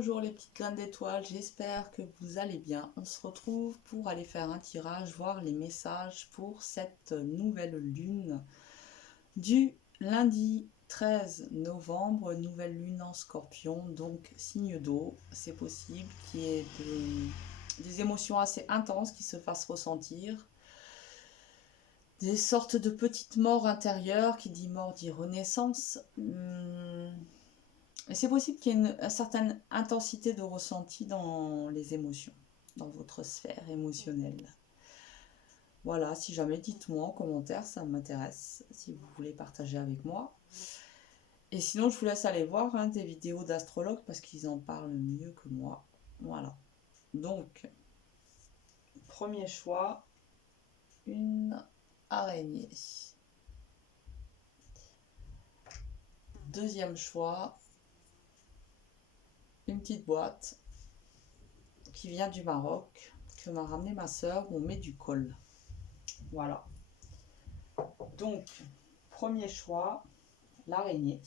Bonjour les petites graines d'étoiles, j'espère que vous allez bien. On se retrouve pour aller faire un tirage, voir les messages pour cette nouvelle lune du lundi 13 novembre, nouvelle lune en scorpion, donc signe d'eau. C'est possible qu'il y ait des émotions assez intenses qui se fassent ressentir. Des sortes de petites morts intérieures, qui dit mort dit renaissance. Et c'est possible qu'il y ait une certaine intensité de ressenti dans les émotions, dans votre sphère émotionnelle. Voilà, si jamais, dites-moi en commentaire, ça m'intéresse, si vous voulez partager avec moi. Et sinon, je vous laisse aller voir des vidéos d'astrologues parce qu'ils en parlent mieux que moi. Voilà. Donc, premier choix, une araignée. Deuxième choix, une petite boîte qui vient du Maroc, que m'a ramené ma soeur, où on met du col. Voilà. Donc, premier choix, l'araignée.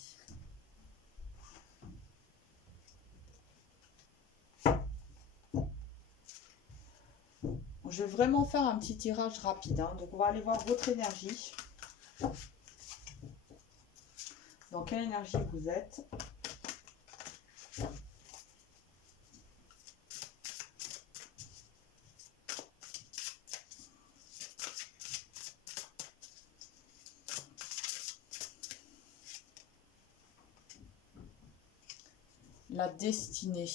Je vais vraiment faire un petit tirage rapide. Donc, on va aller voir votre énergie. Dans quelle énergie vous êtes? La destinée.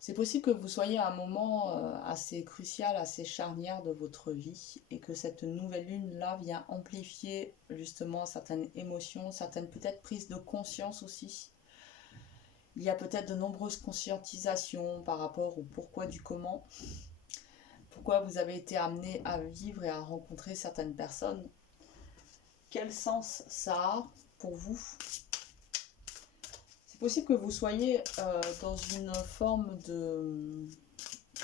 C'est possible que vous soyez à un moment assez crucial, assez charnière de votre vie et que cette nouvelle lune-là vient amplifier justement certaines émotions, certaines peut-être prises de conscience aussi. Il y a peut-être de nombreuses conscientisations par rapport au pourquoi du comment. Pourquoi vous avez été amené à vivre et à rencontrer certaines personnes. Quel sens ça a pour vous? C'est possible que vous soyez dans une forme de,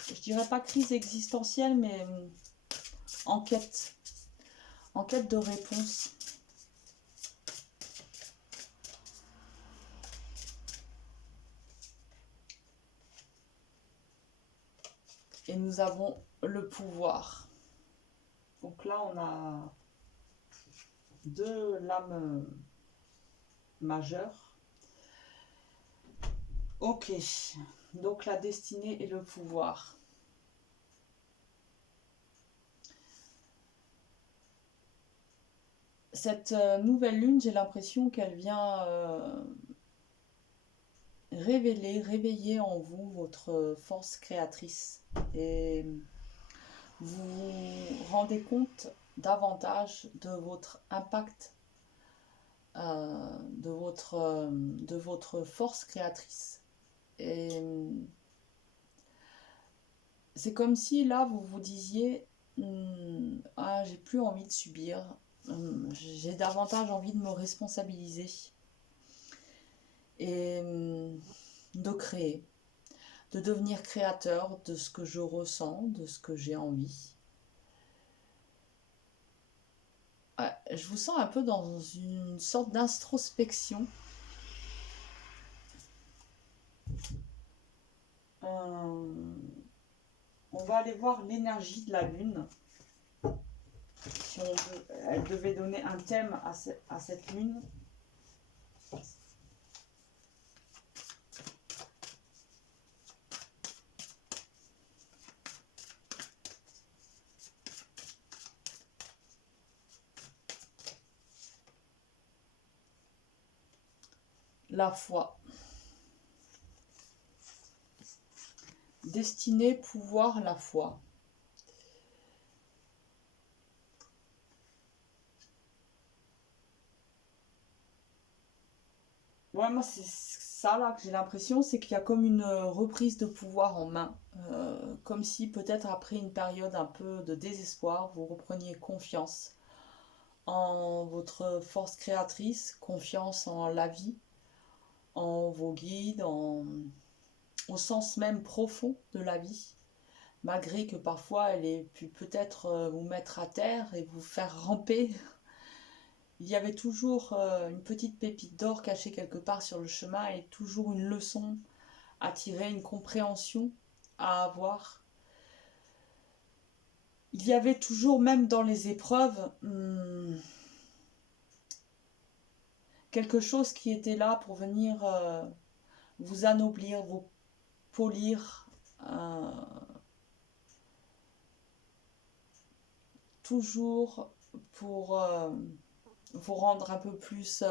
je dirais pas crise existentielle, mais en quête de réponse. Et nous avons le pouvoir. Donc là, on a deux lames majeures. Ok, donc la destinée et le pouvoir. Cette nouvelle lune, j'ai l'impression qu'elle vient réveiller en vous votre force créatrice. Et vous vous rendez compte davantage de votre impact, de votre force créatrice. Et c'est comme si là vous vous disiez ah, j'ai plus envie de subir, j'ai davantage envie de me responsabiliser et de créer, de devenir créateur de ce que je ressens, de ce que j'ai envie. Je vous sens un peu dans une sorte d'introspection. On va aller voir l'énergie de la lune. Si elle devait donner un thème à cette lune. La foi. Destinée, pouvoir, la foi. Ouais, moi c'est ça là que j'ai l'impression, c'est qu'il y a comme une reprise de pouvoir en main. Comme si peut-être après une période un peu de désespoir, vous repreniez confiance en votre force créatrice, confiance en la vie, en vos guides, au sens même profond de la vie. Malgré que parfois elle ait pu peut-être vous mettre à terre et vous faire ramper. il y avait toujours une petite pépite d'or cachée quelque part sur le chemin et toujours une leçon à tirer, une compréhension à avoir. Il y avait toujours, même dans les épreuves, quelque chose qui était là pour venir vous anoblir, vous polir, toujours pour vous rendre un peu plus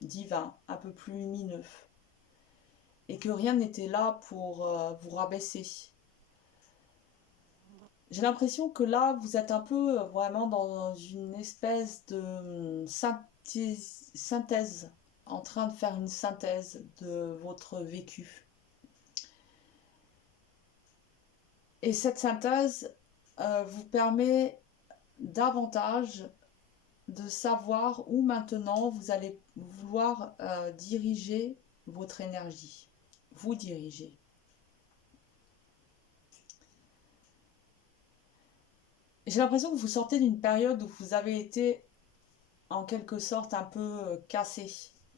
divin, un peu plus lumineux. Et que rien n'était là pour vous rabaisser. J'ai l'impression que là, vous êtes un peu vraiment dans une espèce de synthèse, en train de faire une synthèse de votre vécu. Et cette synthèse vous permet davantage de savoir où maintenant vous allez vouloir diriger votre énergie. Vous diriger. J'ai l'impression que vous sortez d'une période où vous avez été en quelque sorte un peu cassé,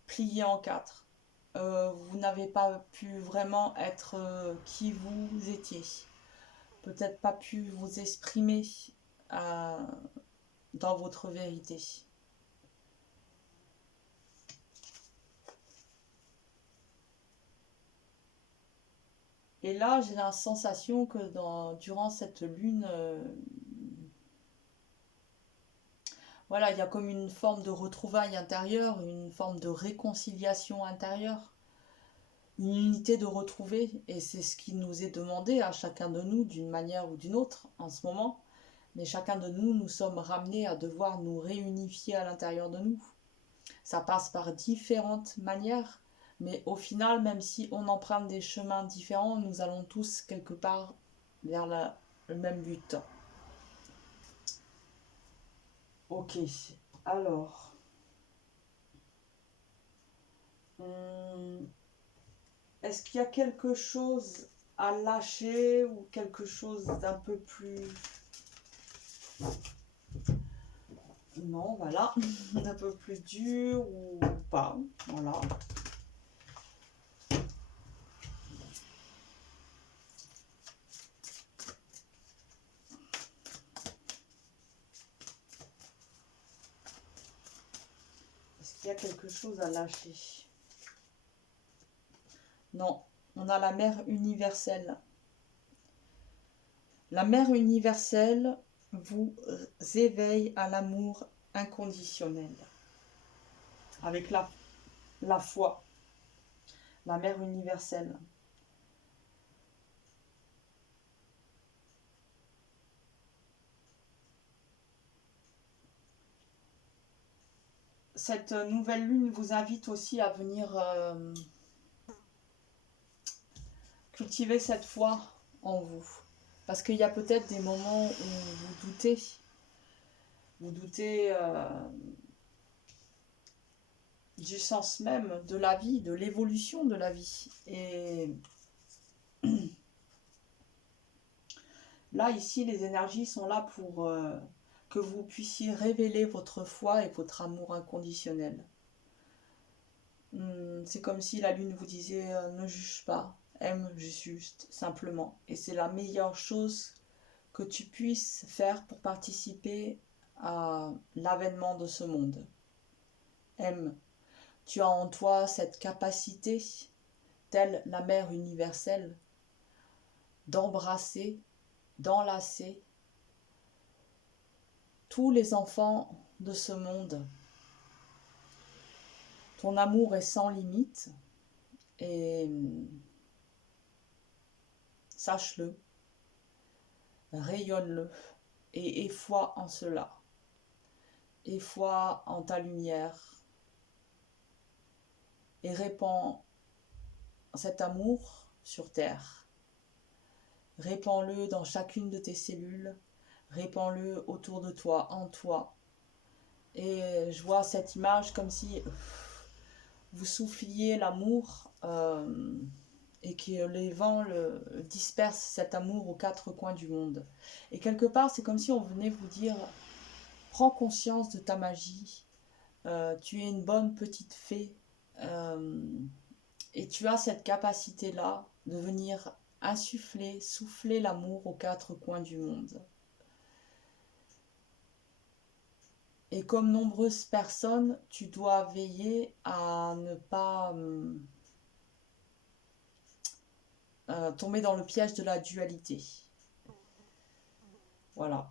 plié en quatre. Vous n'avez pas pu vraiment être qui vous étiez. Peut-être pas pu vous exprimer dans votre vérité. Et là, j'ai la sensation que durant cette lune, voilà, il y a comme une forme de retrouvaille intérieure, une forme de réconciliation intérieure, une unité de retrouver, et c'est ce qui nous est demandé à chacun de nous d'une manière ou d'une autre en ce moment. Mais chacun de nous, nous sommes ramenés à devoir nous réunifier à l'intérieur de nous. Ça passe par différentes manières, mais au final, même si on emprunte des chemins différents, nous allons tous quelque part vers le même but. Ok, alors... est-ce qu'il y a quelque chose à lâcher ou quelque chose d'un peu plus... Non, voilà, d'un peu plus dur ou pas, voilà. Est-ce qu'il y a quelque chose à lâcher? Non, on a la mère universelle. La mère universelle vous éveille à l'amour inconditionnel. Avec la foi. La mère universelle. Cette nouvelle lune vous invite aussi à venir cultiver cette foi en vous. Parce qu'il y a peut-être des moments où vous doutez. Vous doutez du sens même de la vie, de l'évolution de la vie. Et là, ici, les énergies sont là pour que vous puissiez révéler votre foi et votre amour inconditionnel. C'est comme si la lune vous disait ne juge pas, aime juste, simplement. Et c'est la meilleure chose que tu puisses faire pour participer à l'avènement de ce monde. Aime. Tu as en toi cette capacité, telle la mère universelle, d'embrasser, d'enlacer tous les enfants de ce monde. Ton amour est sans limite et sache-le, rayonne-le et aie foi en cela. Aie foi en ta lumière et répands cet amour sur terre. Répands-le dans chacune de tes cellules, répands-le autour de toi, en toi. Et je vois cette image comme si vous souffliez l'amour et que les vents dispersent cet amour aux quatre coins du monde. Et quelque part, c'est comme si on venait vous dire, prends conscience de ta magie, tu es une bonne petite fée et tu as cette capacité-là de venir insuffler, souffler l'amour aux quatre coins du monde. Et comme nombreuses personnes, tu dois veiller à ne pas tomber dans le piège de la dualité. Voilà.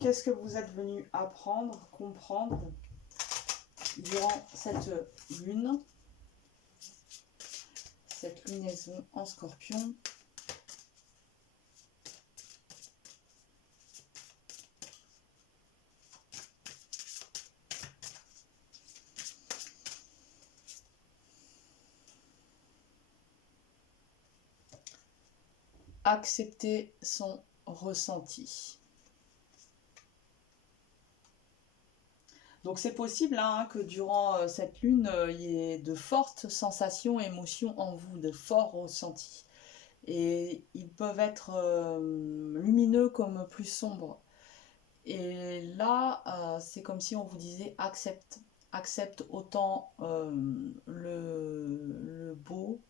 Qu'est-ce que vous êtes venu apprendre, comprendre durant cette lunaison en Scorpion? Accepter son ressenti. Donc c'est possible que durant cette lune, il y ait de fortes sensations, émotions en vous, de forts ressentis. Et ils peuvent être lumineux comme plus sombres. Et là, c'est comme si on vous disait accepte. Accepte autant le beau,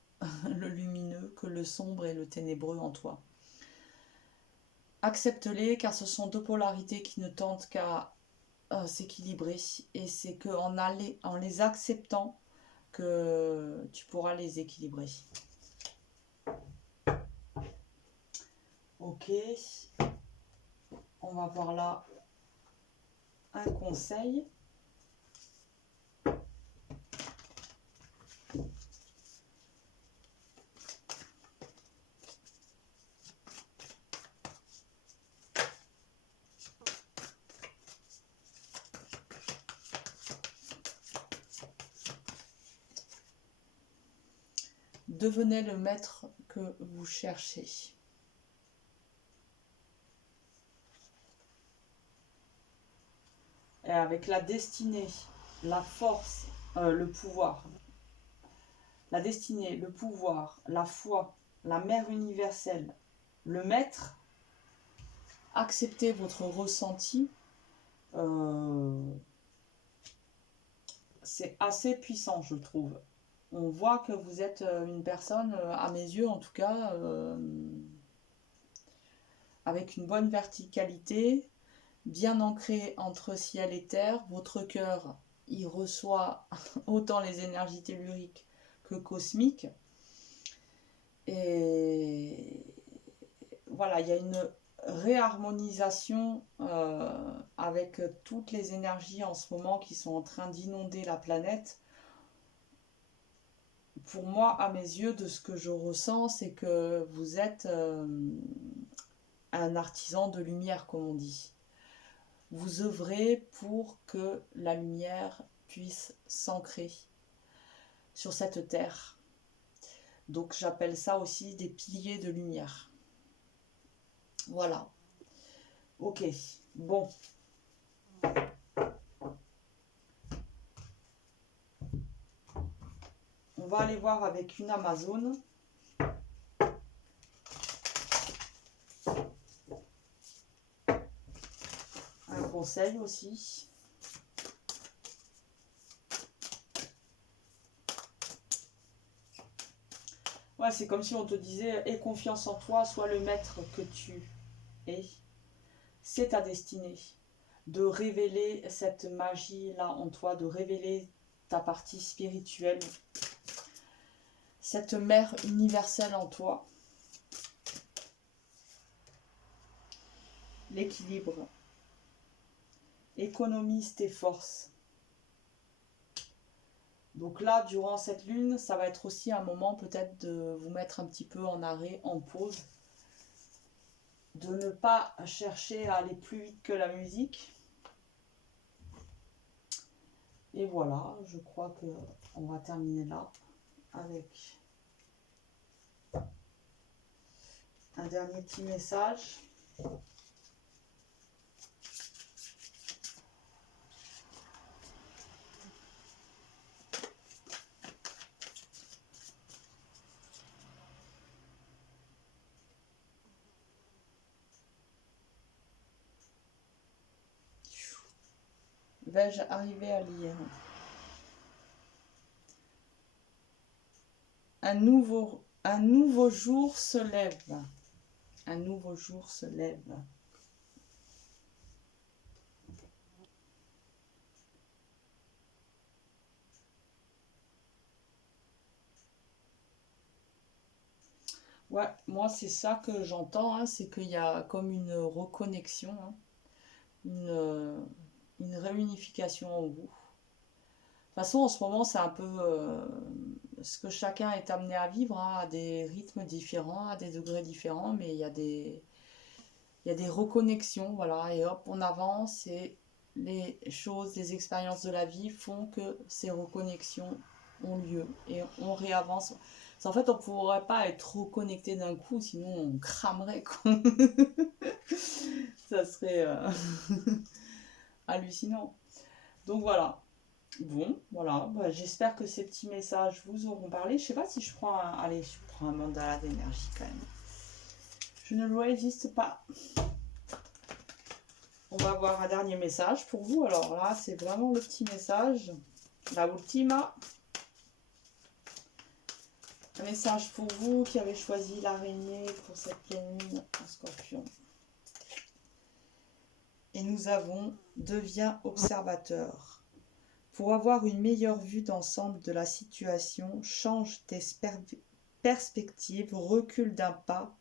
le lumineux, que le sombre et le ténébreux en toi. Accepte-les car ce sont deux polarités qui ne tentent qu'à s'équilibrer, et c'est en les acceptant que tu pourras les équilibrer. Ok, on va voir là un conseil. Devenez le maître que vous cherchez. Et avec la destinée, la force, le pouvoir. La destinée, le pouvoir, la foi, la mère universelle, le maître, acceptez votre ressenti. C'est assez puissant, je trouve. On voit que vous êtes une personne, à mes yeux en tout cas, avec une bonne verticalité, bien ancrée entre ciel et terre. Votre cœur, il reçoit autant les énergies telluriques que cosmiques. Et voilà, il y a une réharmonisation avec toutes les énergies en ce moment qui sont en train d'inonder la planète. Pour moi, à mes yeux, de ce que je ressens, c'est que vous êtes un artisan de lumière, comme on dit. Vous œuvrez pour que la lumière puisse s'ancrer sur cette terre. Donc j'appelle ça aussi des piliers de lumière. Voilà. Ok, bon. On va aller voir avec une Amazone. Un conseil aussi. Ouais, c'est comme si on te disait aie confiance en toi, sois le maître que tu es. C'est ta destinée de révéler cette magie-là en toi, de révéler ta partie spirituelle, cette mère universelle en toi. L'équilibre. Économise tes forces. Donc là, durant cette lune, ça va être aussi un moment peut-être de vous mettre un petit peu en arrêt, en pause. De ne pas chercher à aller plus vite que la musique. Et voilà, je crois que on va terminer là avec un dernier petit message. Vais-je arriver à lire? Un nouveau jour se lève. Un nouveau jour se lève. Ouais, moi c'est ça que j'entends, hein, c'est qu'il y a comme une reconnexion, hein, une réunification en vous. De toute façon, en ce moment, c'est un peu ce que chacun est amené à vivre, hein, à des rythmes différents, à des degrés différents, mais il y a des reconnexions, voilà, et hop, on avance et les choses, les expériences de la vie font que ces reconnexions ont lieu et on réavance. En fait, on ne pourrait pas être reconnecté d'un coup, sinon on cramerait, quoi. Ça serait hallucinant. Donc voilà. Bon, voilà. Bah, j'espère que ces petits messages vous auront parlé. Je sais pas si je prends un... Allez, je prends un mandala d'énergie quand même. Je ne le résiste pas. On va voir un dernier message pour vous. Alors là, c'est vraiment le petit message. La ultima. Un message pour vous qui avez choisi l'araignée pour cette pleine lune en Scorpion. Et nous avons deviens observateur. Pour avoir une meilleure vue d'ensemble de la situation, change tes perspectives, recule d'un pas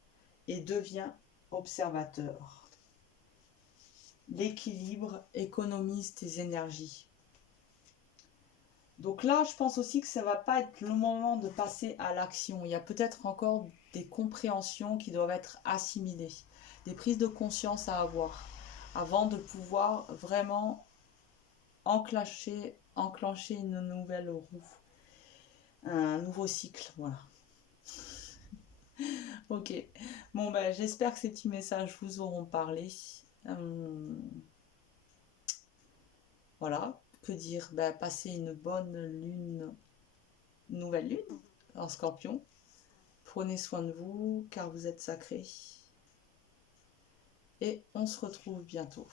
et deviens observateur. L'équilibre économise tes énergies. Donc là, je pense aussi que ça ne va pas être le moment de passer à l'action. Il y a peut-être encore des compréhensions qui doivent être assimilées, des prises de conscience à avoir, avant de pouvoir vraiment enclencher une nouvelle roue, un nouveau cycle, voilà. Ok, bon ben j'espère que ces petits messages vous auront parlé. Voilà, que dire, ben, passez une bonne lune, nouvelle lune en Scorpion. Prenez soin de vous car vous êtes sacrés. Et on se retrouve bientôt.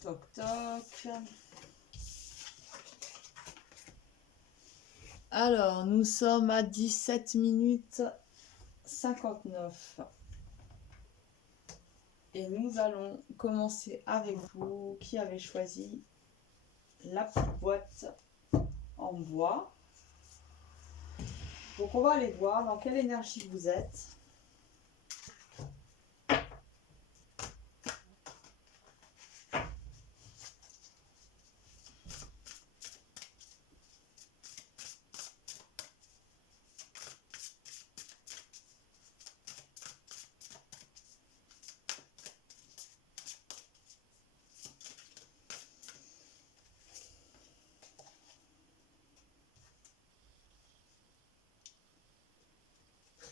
Toc toc. Alors, nous sommes à 17 minutes 59. Et nous allons commencer avec vous qui avez choisi la petite boîte en bois. Donc, on va aller voir dans quelle énergie vous êtes.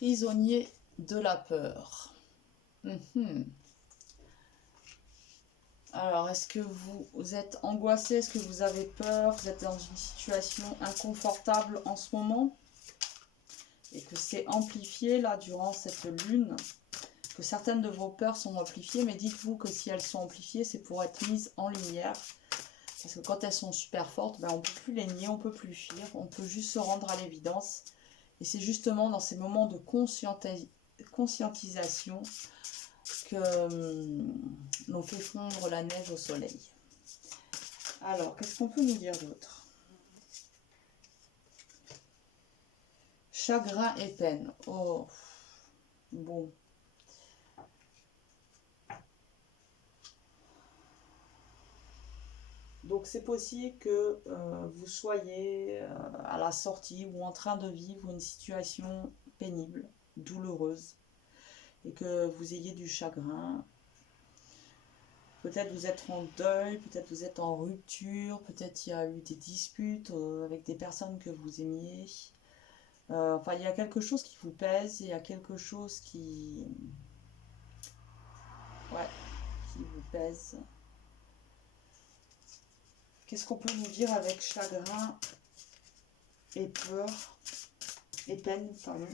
Prisonnier de la peur. Alors, est-ce que vous êtes angoissé? Est-ce que vous avez peur? Vous êtes dans une situation inconfortable en ce moment? Et que c'est amplifié là durant cette lune? Que certaines de vos peurs sont amplifiées, mais dites-vous que si elles sont amplifiées, c'est pour être mises en lumière. Parce que quand elles sont super fortes, ben, on ne peut plus les nier, on ne peut plus fuir, on peut juste se rendre à l'évidence. Et c'est justement dans ces moments de conscientisation que l'on fait fondre la neige au soleil. Alors, qu'est-ce qu'on peut nous dire d'autre? Chagrin et peine. Oh, bon. Donc, c'est possible que vous soyez à la sortie ou en train de vivre une situation pénible, douloureuse, et que vous ayez du chagrin. Peut-être vous êtes en deuil, peut-être vous êtes en rupture, peut-être il y a eu des disputes avec des personnes que vous aimiez. Enfin, il y a quelque chose qui vous pèse, il y a quelque chose qui... Ouais, qui vous pèse. Qu'est-ce qu'on peut nous dire avec chagrin et peur, et peine, pardon.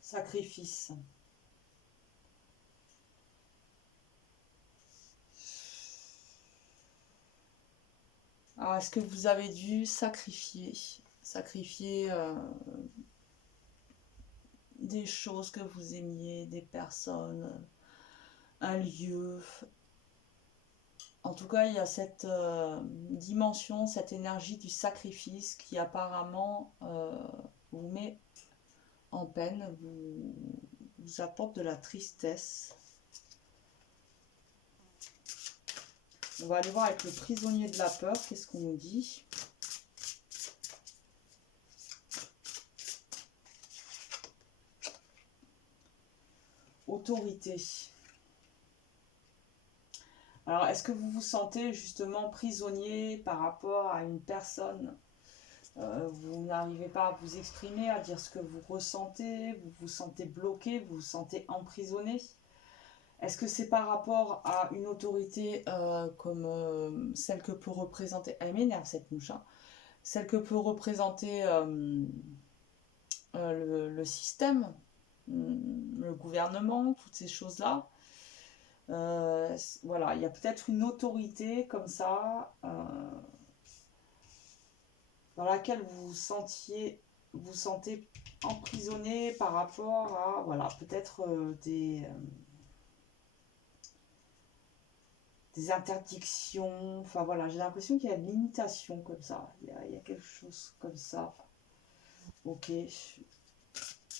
Sacrifice. Alors, est-ce que vous avez dû sacrifier des choses que vous aimiez, des personnes, un lieu? En tout cas, il y a cette dimension, cette énergie du sacrifice qui apparemment vous met en peine, vous apporte de la tristesse. On va aller voir avec le prisonnier de la peur, qu'est-ce qu'on nous dit? Autorité. Alors, est-ce que vous vous sentez justement prisonnier par rapport à une personne? Vous n'arrivez pas à vous exprimer, à dire ce que vous ressentez, vous vous sentez bloqué, vous vous sentez emprisonné? Est-ce que c'est par rapport à une autorité comme celle que peut représenter... Elle m'énerve cette mouche, hein. Celle que peut représenter le système, le gouvernement, toutes ces choses-là. Voilà, il y a peut-être une autorité comme ça dans laquelle vous vous sentez emprisonné par rapport à, voilà, peut-être des interdictions. Enfin voilà, j'ai l'impression qu'il y a une limitation comme ça. Il y a quelque chose comme ça. Ok,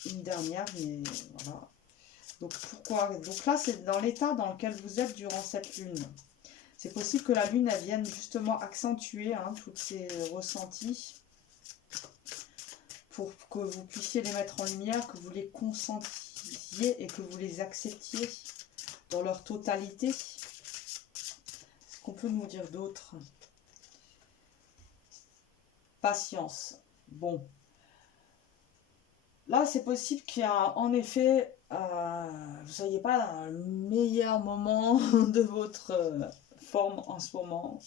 une dernière, mais voilà. Donc pourquoi? Donc là, c'est dans l'état dans lequel vous êtes durant cette lune. C'est possible que la lune, elle vienne justement accentuer tous ces ressentis pour que vous puissiez les mettre en lumière, que vous les consentiez et que vous les acceptiez dans leur totalité. Qu'est-ce qu'on peut nous dire d'autre? Patience. Bon. Là, c'est possible qu'il y a en effet, vous ne soyez pas dans le meilleur moment de votre forme en ce moment.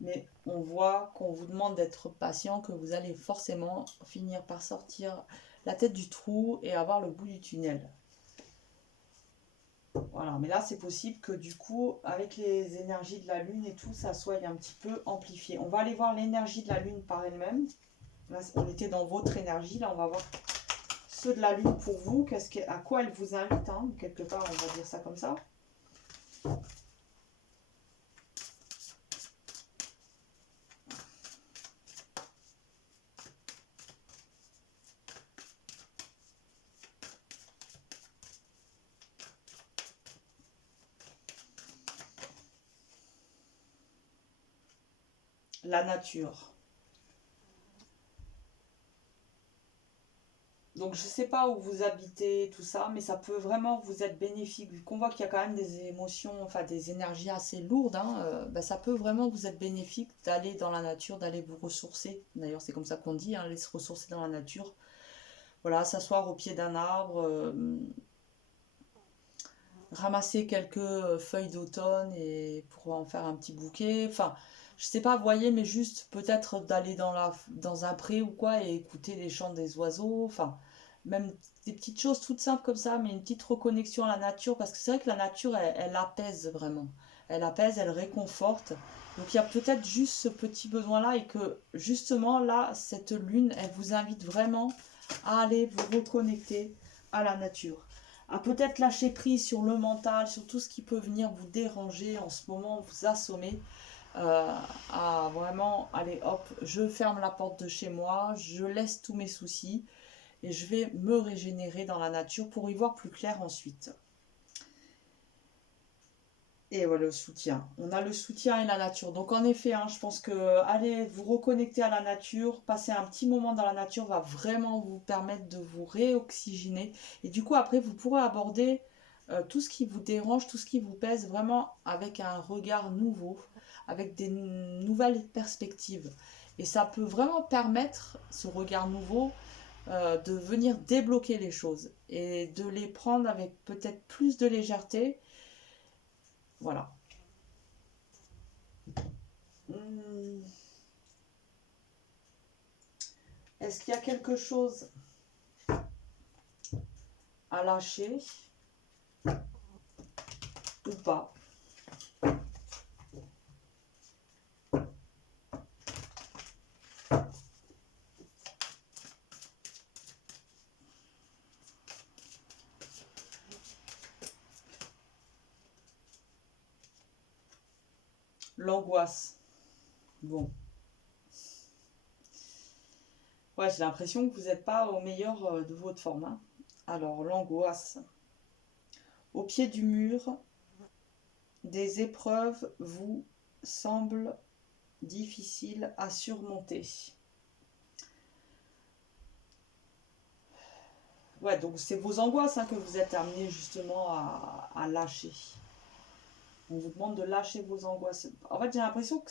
Mais on voit qu'on vous demande d'être patient, que vous allez forcément finir par sortir la tête du trou et avoir le bout du tunnel. Voilà, mais là c'est possible que du coup, avec les énergies de la lune et tout, ça soit un petit peu amplifié. On va aller voir l'énergie de la lune par elle-même. Là, on était dans votre énergie, là on va voir ceux de la lune pour vous, à quoi elle vous invite, hein, quelque part on va dire ça comme ça. La nature. Donc je ne sais pas où vous habitez, tout ça, mais ça peut vraiment vous être bénéfique. Vu qu'on voit qu'il y a quand même des émotions, enfin des énergies assez lourdes, ça peut vraiment vous être bénéfique d'aller dans la nature, d'aller vous ressourcer. D'ailleurs c'est comme ça qu'on dit, aller se ressourcer dans la nature. Voilà, s'asseoir au pied d'un arbre, ramasser quelques feuilles d'automne et pour en faire un petit bouquet. Enfin, je sais pas, voyez, mais juste peut-être d'aller dans un pré ou quoi et écouter les chants des oiseaux. Enfin, même des petites choses toutes simples comme ça, mais une petite reconnexion à la nature. Parce que c'est vrai que la nature, elle apaise vraiment. Elle apaise, elle réconforte. Donc il y a peut-être juste ce petit besoin-là et que justement là, cette lune, elle vous invite vraiment à aller vous reconnecter à la nature. À peut-être lâcher prise sur le mental, sur tout ce qui peut venir vous déranger en ce moment, vous assommer, à vraiment, allez hop, je ferme la porte de chez moi, je laisse tous mes soucis et je vais me régénérer dans la nature pour y voir plus clair ensuite. Et voilà le soutien. On a le soutien et la nature. Donc en effet, je pense que aller vous reconnecter à la nature, passer un petit moment dans la nature va vraiment vous permettre de vous réoxygéner. Et du coup, après, vous pourrez aborder tout ce qui vous dérange, tout ce qui vous pèse, vraiment avec un regard nouveau, avec des nouvelles perspectives. Et ça peut vraiment permettre, ce regard nouveau, de venir débloquer les choses et de les prendre avec peut-être plus de légèreté. Voilà. Est-ce qu'il y a quelque chose à lâcher ou pas? L'angoisse. Bon. Ouais, j'ai l'impression que vous n'êtes pas au meilleur de votre forme, hein. Alors, l'angoisse. Au pied du mur, des épreuves vous semblent difficiles à surmonter. Ouais, donc c'est vos angoisses, hein, que vous êtes amené justement à lâcher. On vous demande de lâcher vos angoisses. En fait, j'ai l'impression que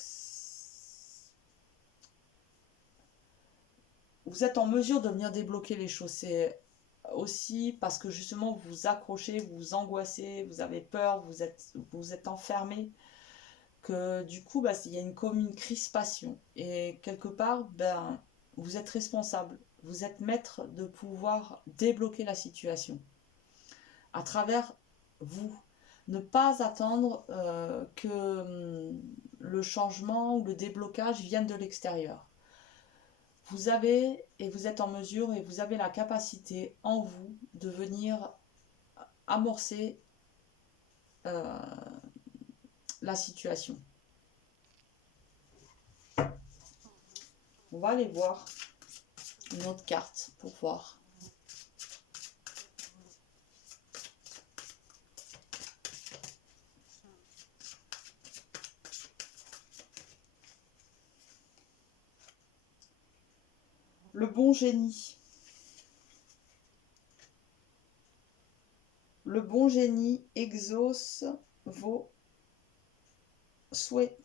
vous êtes en mesure de venir débloquer les choses. C'est aussi parce que justement vous vous accrochez, vous vous angoissez, vous avez peur, vous êtes enfermé, que du coup, bah, il y a comme une crispation. Et quelque part, ben, vous êtes responsable. Vous êtes maître de pouvoir débloquer la situation à travers vous. Ne pas attendre que le changement ou le déblocage vienne de l'extérieur. Vous avez, et vous êtes en mesure, et vous avez la capacité en vous de venir amorcer la situation. On va aller voir une autre carte pour voir. Le bon génie. Le bon génie exauce vos souhaits.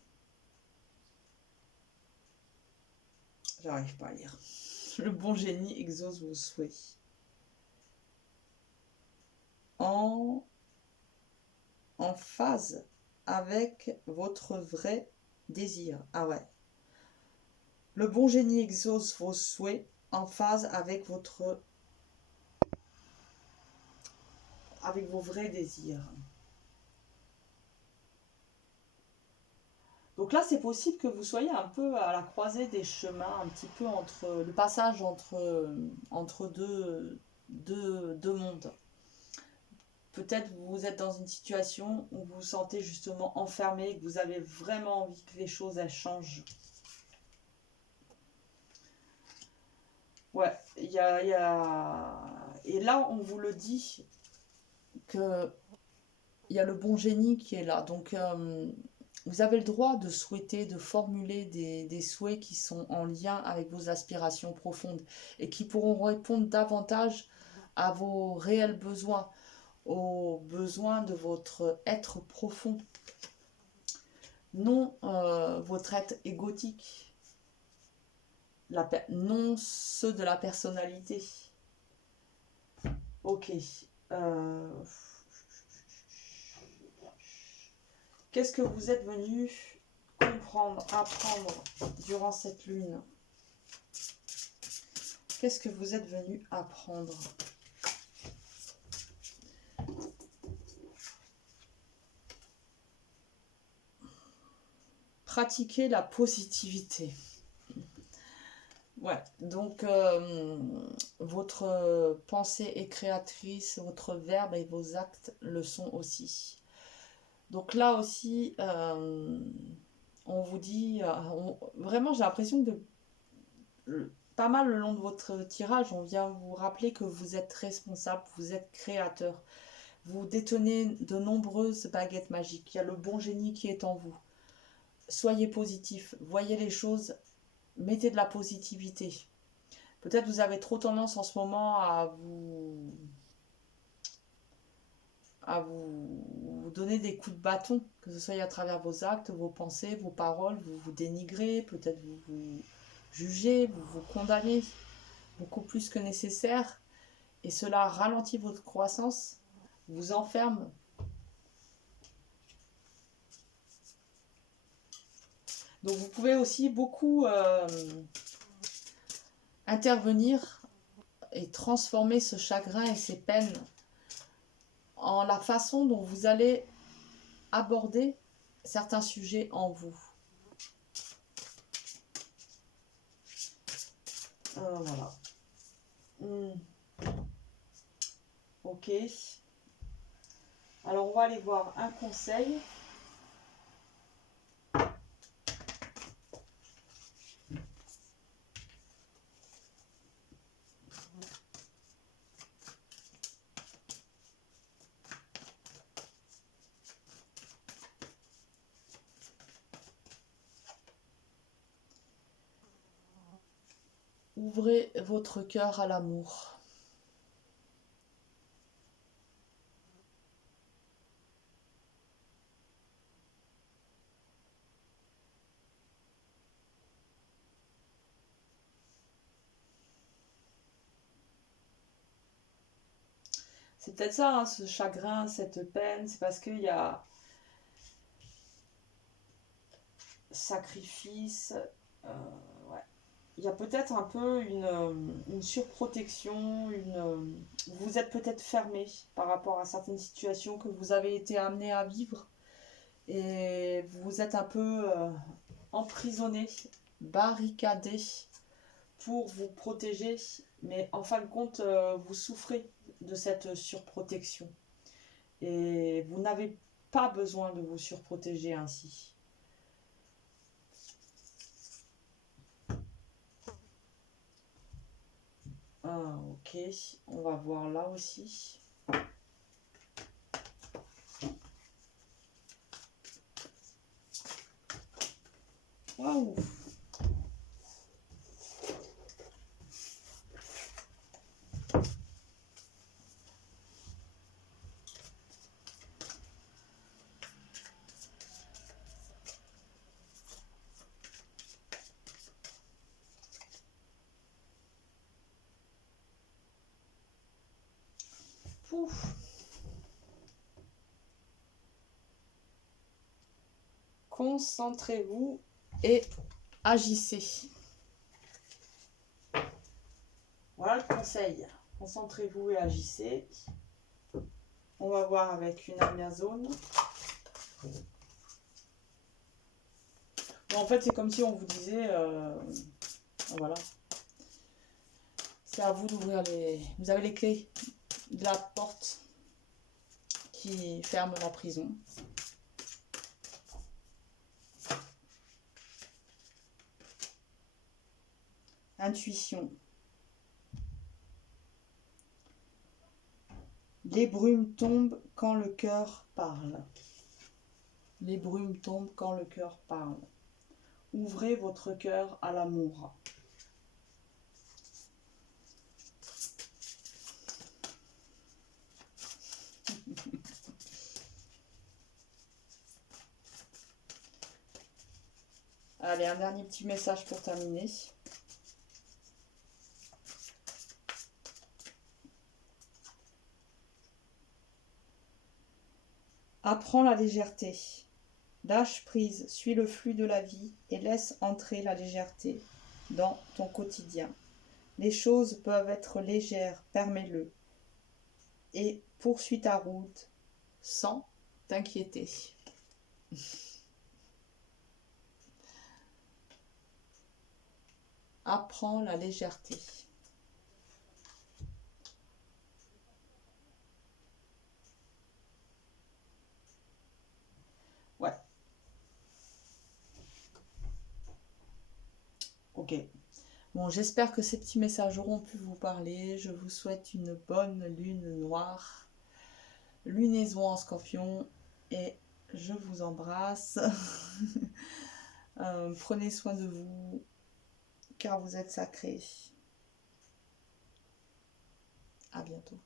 J'arrive pas à lire. Le bon génie exauce vos souhaits. En phase avec votre vrai désir. Ah ouais. Le bon génie exauce vos souhaits en phase avec vos vrais désirs. Donc là, c'est possible que vous soyez un peu à la croisée des chemins, un petit peu entre le passage entre deux mondes. Peut-être vous êtes dans une situation où vous vous sentez justement enfermé, que vous avez vraiment envie que les choses elles changent. Ouais, il y a... Et là, on vous le dit que il y a le bon génie qui est là. Donc, vous avez le droit de souhaiter, de formuler des souhaits qui sont en lien avec vos aspirations profondes et qui pourront répondre davantage à vos réels besoins, aux besoins de votre être profond, non votre être égotique, non ceux de la personnalité. Ok. Qu'est-ce que vous êtes venu comprendre, apprendre durant cette lune? Qu'est-ce que vous êtes venu apprendre? Pratiquer la positivité. Ouais, donc votre pensée est créatrice, votre verbe et vos actes le sont aussi. Donc là aussi, on vous dit, vraiment j'ai l'impression que pas mal le long de votre tirage, on vient vous rappeler que vous êtes responsable, vous êtes créateur. Vous détenez de nombreuses baguettes magiques. Il y a le bon génie qui est en vous. Soyez positif, voyez les choses, mettez de la positivité. Peut-être vous avez trop tendance en ce moment à vous donner des coups de bâton, que ce soit à travers vos actes, vos pensées, vos paroles, vous vous dénigrez, peut-être vous jugez, vous vous condamnez beaucoup plus que nécessaire, et cela ralentit votre croissance, vous enferme Donc vous pouvez aussi beaucoup intervenir et transformer ce chagrin et ces peines en la façon dont vous allez aborder certains sujets en vous. Voilà. Ok. Alors on va aller voir un conseil. Ouvrez votre cœur à l'amour. C'est peut-être ça, hein, ce chagrin, cette peine, c'est parce qu'il y a sacrifice, ouais. Il y a peut-être un peu une surprotection, vous êtes peut-être fermé par rapport à certaines situations que vous avez été amené à vivre et vous êtes un peu emprisonné, barricadé pour vous protéger, mais en fin de compte, vous souffrez de cette surprotection et vous n'avez pas besoin de vous surprotéger ainsi. Ah, ok, on va voir là aussi. Waouh! Pouf! Concentrez-vous et agissez. Voilà le conseil. Concentrez-vous et agissez. On va voir avec une Amazone. Bon, en fait, c'est comme si on vous disait, voilà, c'est à vous d'ouvrir les... Vous avez les clés de la porte qui ferme la prison. Intuition. Les brumes tombent quand le cœur parle. Les brumes tombent quand le cœur parle. Ouvrez votre cœur à l'amour. Allez, un dernier petit message pour terminer. Apprends la légèreté. Lâche prise, suis le flux de la vie et laisse entrer la légèreté dans ton quotidien. Les choses peuvent être légères, permets-le. Et poursuis ta route sans t'inquiéter. Apprends la légèreté. Ouais. Ok. Bon, j'espère que ces petits messages auront pu vous parler. Je vous souhaite une bonne lune noire. Lunaison en Scorpion. Et je vous embrasse. Prenez soin de vous, car vous êtes sacrés. À bientôt.